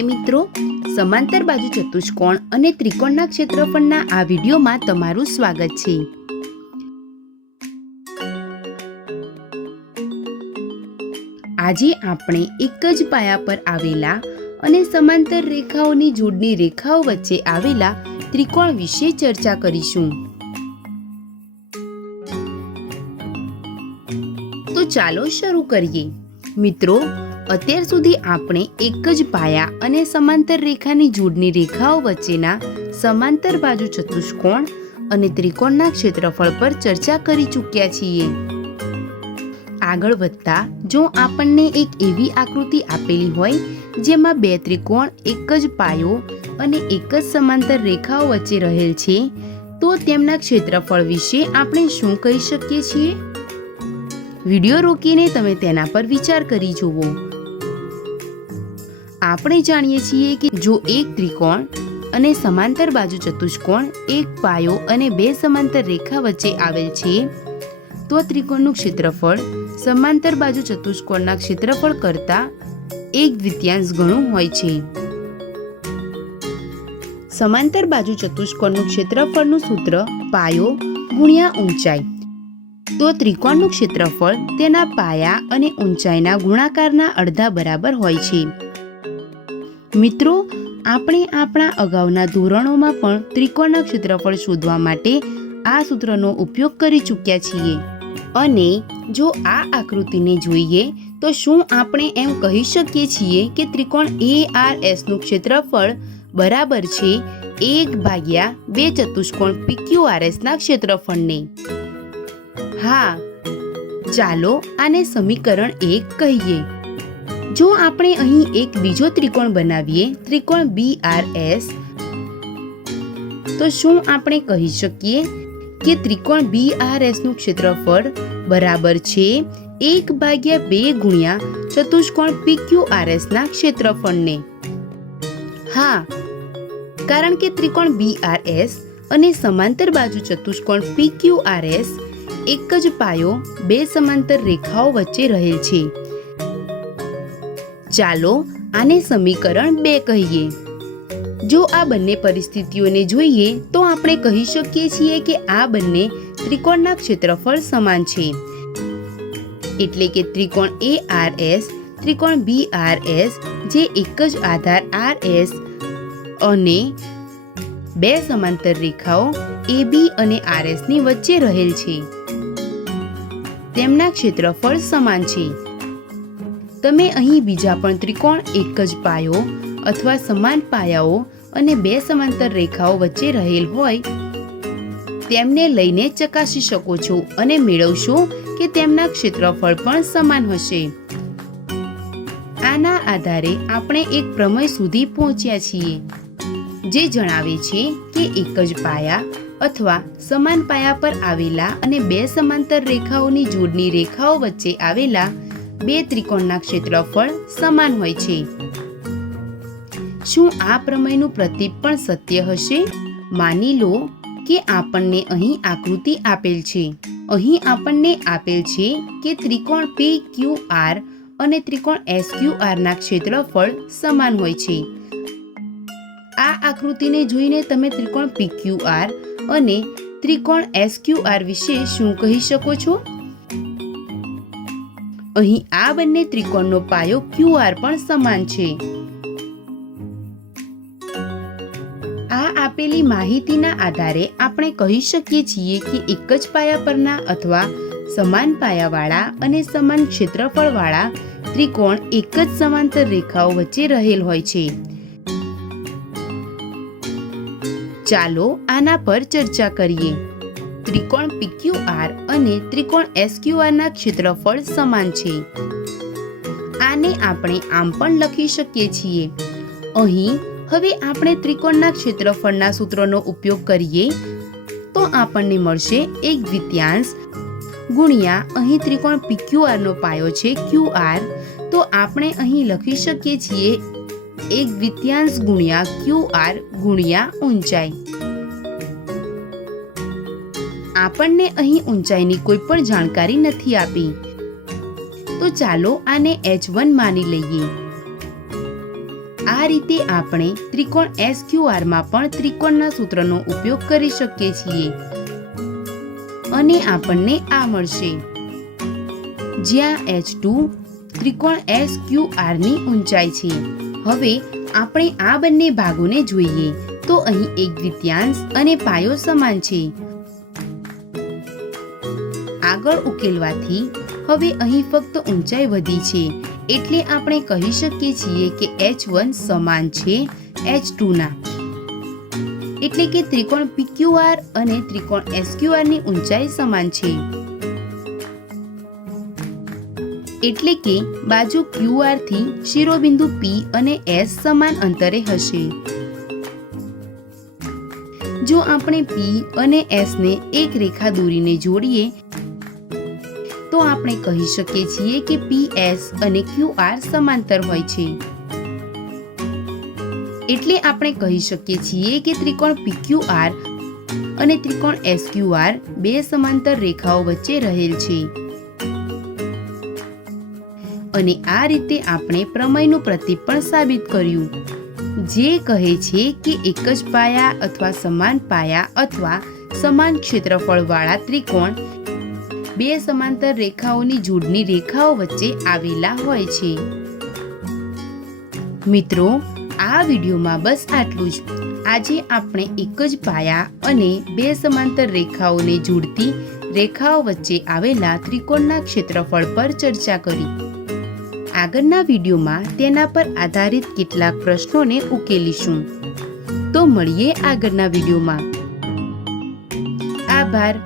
નમસ્તે મિત્રો, સમાંતર બાજુ ચતુષ્કોણ અને ત્રિકોણના ક્ષેત્રફળના આ વિડીયોમાં તમારું સ્વાગત છે। આજે આપણે એક જ પાયા પર આવેલા અને સમાંતર રેખાઓની જોડની રેખાઓ વચ્ચે આવેલા ત્રિકોણ વિશે ચર્ચા કરીશું। તો ચાલો શરૂ કરીએ। મિત્રો, અત્યાર સુધી આપણે એક જ પાયા અને સમાંતર રેખાની જોડની રેખાઓ વચ્ચેના સમાંતર બાજુ ચતુષ્કોણ અને ત્રિકોણના ક્ષેત્રફળ પર ચર્ચા કરી ચૂક્યા છીએ। આગળ વધતા જો આપણને એક એવી આકૃતિ આપેલી હોય જેમાં બે ત્રિકોણ, એક જ પાયો અને એક જ સમાંતર રેખાઓ વચ્ચે રહેલ છે, તો તેમના ક્ષેત્રફળ વિશે આપણે શું કહી શકીએ છીએ? વિડીયો રોકીને તમે તેના પર વિચાર કરી જુઓ। આપણે જાણીએ છીએ કે જો એક ત્રિકોણ અને સમાંતર બાજુ ચતુષ્કોણ, એક પાયો અને બે સમાંતર રેખા વચ્ચે આવેલ છે, તો ત્રિકોણનું ક્ષેત્રફળ સમાંતર બાજુ ચતુષ્કોણના ક્ષેત્રફળ કરતાં 1/2 ગણું હોય છે। સમાંતર બાજુ ચતુષ્કોણનું ક્ષેત્રફળનું સૂત્ર પાયો ગુણ્યા ઊંચાઈ, તો ત્રિકોણનું ક્ષેત્રફળ તેના પાયા અને ઊંચાઈના ગુણાકારના અડધા બરાબર હોય છે। મિત્રો, આપણે આપણા અગાઉના ધોરણોમાં પણ ત્રિકોણના ક્ષેત્રફળ શોધવા માટે આ સૂત્રનો ઉપયોગ કરી ચૂક્યા છીએ। અને જો આ આકૃતિને જોઈએ તો શું આપણે એમ કહી શકીએ છીએ કે ત્રિકોણ ARS નું ક્ષેત્રફળ બરાબર છે 1/2 ચતુષ્કોણ PQRS ના ક્ષેત્રફળને? હા, ચાલો આને સમીકરણ 1 કહીએ। જો આપણે અહીં એક બીજો ત્રિકોણ બનાવીએ, ત્રિકોણ BRS, તો શું આપણે કહી શકીએ કે ત્રિકોણ BRS નું ક્ષેત્રફળ બરાબર છે 1/2 ગુણ્યા ચતુષ્કોણ PQRS ના ક્ષેત્રફળને? હા, કારણ કે ત્રિકોણ BRS અને સમાંતર બાજુ ચતુષ્કોણ PQRS એક જ પાયો, બે સમાંતર રેખાઓ વચ્ચે રહેલ છે। ચાલો આને સમીકરણ 2 કહીએ। જો આ બંને પરિસ્થિતિઓને જોઈએ તો આપણે કહી શકીએ છીએ કે આ બંને ત્રિકોણના ક્ષેત્રફળ સમાન છે, એટલે કે ત્રિકોણ ARS, ત્રિકોણ BRS જે એક જ આધાર RS અને બે સમાંતર રેખાઓ AB અને RS ની વચ્ચે રહેલ છે, તેમના ક્ષેત્રફળ સમાન છે। તમે અહીં બીજા પણ ત્રિકોણ, એક જ પાયો અથવા સમાન પાયાઓ અને બે સમાંતર રેખાઓ વચ્ચે રહેલ હોય તેમને લઈને ચકાસી શકો છો અને મેળવશો કે તેમના ક્ષેત્રફળ પણ સમાન હશે। આના આધારે આપણે એક પ્રમેય સુધી પહોંચ્યા છીએ જે જણાવે છે કે એક જ પાયા અથવા સમાન પાયા પર આવેલા અને બે સમાંતર રેખાઓની જોડની રેખાઓ વચ્ચે આવેલા બે ત્રિકોણના ક્ષેત્રફળ સમાન હોય છે। શું આ પ્રમેયનું પ્રતીક પણ સત્ય હશે? માની લો કે આપણને અહીં આકૃતિ આપેલ છે। અહીં આપણને આપેલ છે કે ત્રિકોણ PQR અને ત્રિકોણ SQR ના ક્ષેત્રફળ સમાન હોય છે। આ આકૃતિને જોઈને તમે ત્રિકોણ PQR અને ત્રિકોણ SQR વિશે શું કહી શકો છો? અહીં આ બંને ત્રિકોણનો પાયો QR પણ સમાન છે। આ આપેલી માહિતીના આધારે આપણે કહી શકીએ છીએ કે એક જ પાયા પરના અથવા સમાન પાયાવાળા અને સમાન ક્ષેત્રફળવાળા ત્રિકોણ એક જ સમાંતર રેખાઓ વચ્ચે રહેલ હોય છે। ચાલો આના પર ચર્ચા કરીએ। ત્રિકોણ PQR અને ત્રિકોણ SQR ના ક્ષેત્રફળ સમાન છે। આને આપણે આમ પણ લખી શકીએ છીએ। અહીં હવે આપણે ત્રિકોણના ક્ષેત્રફળના સૂત્રનો ઉપયોગ કરીએ તો આપણને મળશે 1/2 ગુણ્યા અહીં ત્રિકોણ PQR નો પાયો છે QR, તો આપણે અહીં લખી શકીએ છીએ 1/2 ગુણ્યા QR ગુણ્યા ઊંચાઈ। આપણને અહીં ઊંચાઈની કોઈ પણ જાણકારી નથી આપી, તો ચાલો આને H1 માની લઈએ। આ રીતે આપણે ત્રિકોણ SQR માં પણ ત્રિકોણના સૂત્રનો ઉપયોગ કરી શકીએ છીએ અને આપણને આ મળશે, જ્યાં h2 ત્રિકોણ SQR ની ઊંચાઈ છે. હવે આપણે આ બંને ભાગોને જોઈએ તો અહીં 1/3 અને પાયો સમાન છે. આગળ ઉકેલવાથી હવે અહીં ફક્ત ઊંચાઈ વધી છે, એટલે આપણે કહી શકીએ છીએ કે h1 સમાન છે h2 ના. એટલે કે ત્રિકોણ PQR અને ત્રિકોણ SQR ની ઊંચાઈ સમાન છે. એટલે કે બાજુ QR થી શિરોબિંદુ P અને S સમાન અંતરે હશે. જો આપણે P અને S ને એક રેખા દોરીને જોડીએ તો આપણે કહી શકીએ છીએ કે PS અને QR સમાંતર હોય છે. એટલે આપણે કહી શકીએ છીએ કે ત્રિકોણ PQR અને ત્રિકોણ SQR બે સમાંતર રેખાઓ વચ્ચે રહેલ છે. અને આ રીતે આપણે પ્રમેયનું પ્રતીક પણ સાબિત કર્યું, જે કહે છે કે એક જ પાયા અથવા સમાન પાયા અથવા સમાન ક્ષેત્રફળવાળા ત્રિકોણ બે સમાંતર રેખાઓની જોડની રેખાઓ વચ્ચે આવેલા હોય છે. મિત્રો, આ વિડીયોમાં બસ આટલું જ. આજે આપણે એક જ પાયા અને બે સમાંતર રેખાઓને જોડતી રેખાઓ વચ્ચે આવેલા ત્રિકોણના ક્ષેત્રફળ પર ચર્ચા કરી. આગળના વિડીયોમાં તેના પર આધારિત કેટલાક પ્રશ્નોને ઉકેલીશું. તો મળીએ આગળના વિડીયોમાં. આભાર.